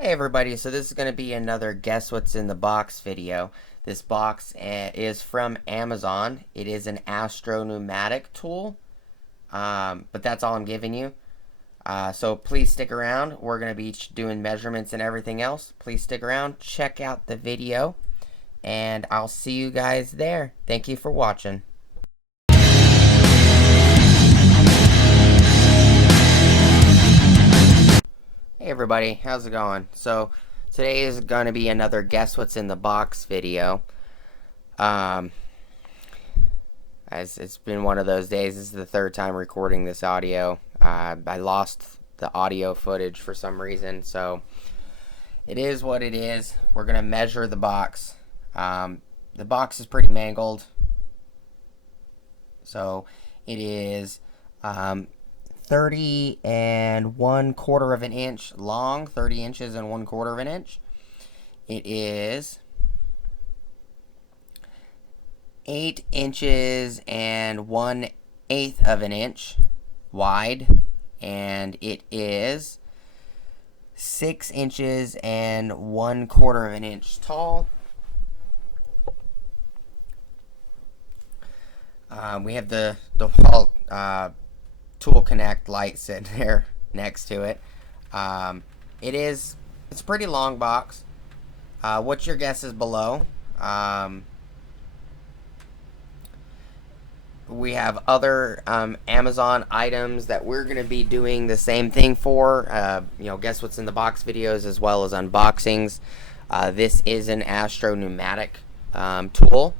Hey everybody, so this is going to be another Guess What's in the Box video. This box is from Amazon. It is an Astro Pneumatic tool, but that's all I'm giving you. So please stick around. We're going to be doing measurements and everything else. Please stick around, check out the video, and I'll see you guys there. Thank you for watching. Hey everybody, how's it going? So today is going to be another Guess What's in the Box video. As it's been one of those days. This is the third time recording this audio. I lost the audio footage for some reason, so it is what it is. We're going to measure the box. The box is pretty mangled, so it is 30 1/4 of an inch long, 30 inches and 1/4 of an inch. It is 8 inches and 1/8 of an inch wide, and it is 6 inches and 1/4 of an inch tall. We have the default Tool Connect light sitting there next to it. It's a pretty long box. What's your guess is below? We have other Amazon items that we're going to be doing the same thing for. Guess what's in the box videos as well as unboxings. This is an Astro Pneumatic tool.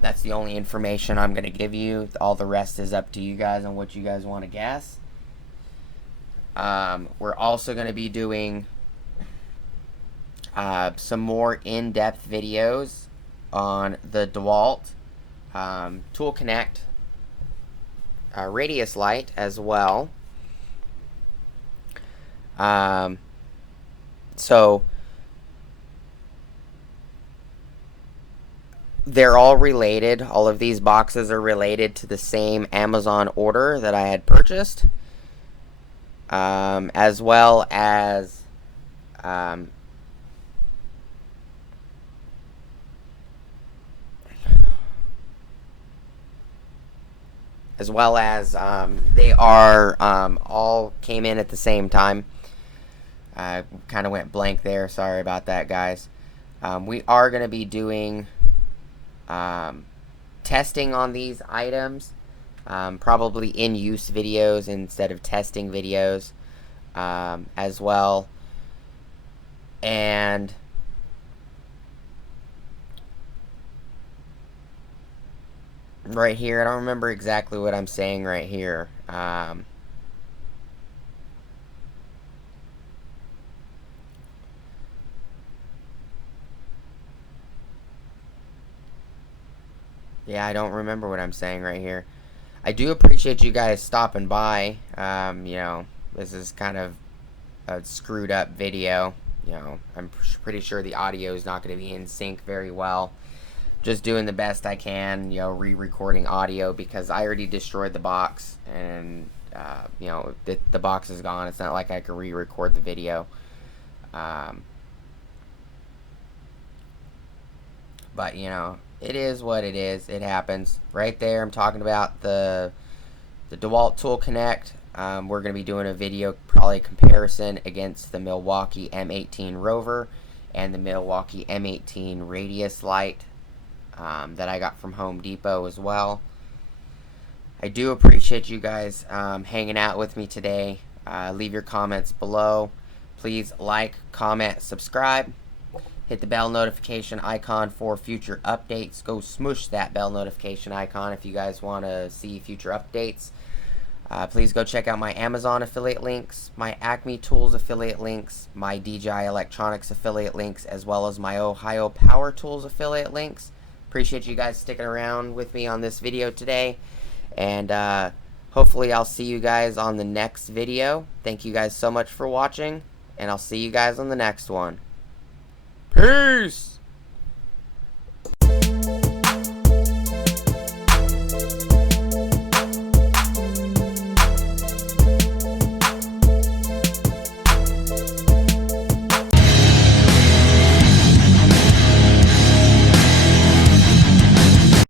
That's the only information I'm going to give you. All the rest is up to you guys on what you guys want to guess. We're also going to be doing some more in-depth videos on the DeWalt Tool Connect radius light as well. So they're all related. All of these boxes are related to the same Amazon order that I had purchased, as well as they are all came in at the same time. I kind of went blank there. Sorry about that, guys. We are going to be doing testing on these items, probably in-use videos instead of testing videos, as well. And right here, I don't remember exactly what I'm saying right here. Yeah, I don't remember what I'm saying right here. I do appreciate you guys stopping by. This is kind of a screwed up video. I'm pretty sure the audio is not going to be in sync very well. Just doing the best I can, re-recording audio because I already destroyed the box, and the box is gone. It's not like I can re-record the video. But it is what it is. It happens. Right there, I'm talking about the DeWalt Tool Connect. We're going to be doing a video, probably comparison against the Milwaukee M18 Rover and the Milwaukee M18 Radius Light that I got from Home Depot as well. I do appreciate you guys hanging out with me today. Leave your comments below. Please like, comment, subscribe. Hit the bell notification icon for future updates. Go smush that bell notification icon if you guys want to see future updates. Please go check out my Amazon affiliate links, my Acme Tools affiliate links, my DJI Electronics affiliate links, as well as my Ohio Power Tools affiliate links. Appreciate you guys sticking around with me on this video today. And hopefully I'll see you guys on the next video. Thank you guys so much for watching, and I'll see you guys on the next one. Peace!